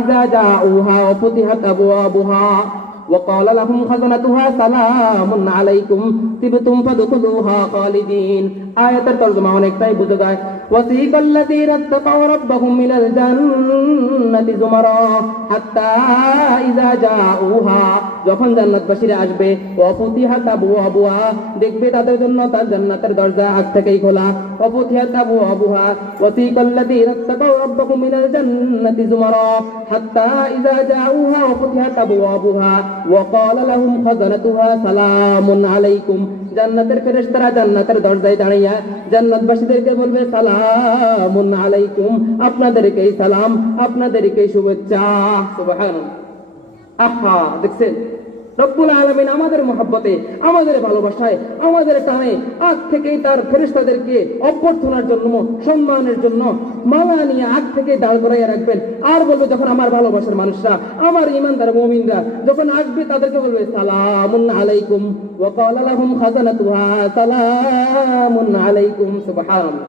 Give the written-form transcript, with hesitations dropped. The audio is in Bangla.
إذا جاءوها وفتحت أبوابها وقال لهم خزنتها سلام عليكم طبتم فادخلوها خالدين আয়াতের তরজমা অনেকটাই বুঝে যায় وسيق الذين اتقوا ربهم إلى الجنة زمرا حتى إذا جاءوها যখন জান্নাতবাসীরা আসবে وفتحت أبوابها দেখবে তাদের জন্য তার জান্নাতের দরজা আগ থেকেই খোলা وفتحت أبوابها وسيق الذين اتقوا ربهم إلى الجنة زمرا حتى إذا جاءوها وفتحت أبوابها وقال لهم خزنتها سلام عليكم জান্নাতের ফেরেশতারা জান্নাতের দরজায় দাঁড়িয়ে জান্নাতবাসীদেরকে বলবে সালামুন আলাইকুম আপনাদেরকেই সালাম আপনাদেরকেই শুভেচ্ছা সুবহানাল্লাহ আহা দেখছেন রব্বুল আলামিন আমাদের মহব্বতে আমাদের ভালোবাসায় আমাদের টানে আগ থেকেই তার ফেরেশতাদেরকে অভ্যর্থনার জন্য সম্মানের জন্য মালা নিয়ে আগ থেকে দাঁড় করাইয়া রাখবেন আর বলবে যখন আমার ভালোবাসার মানুষরা আমার ঈমানদার মুমিনরা যখন আসবে তাদেরকে বলবে সালামুন আলাইকুম ওয়া ক্বালা লাহুম খাজানাতুহা সালামুন আলাইকুম সুবহানাল্লাহ।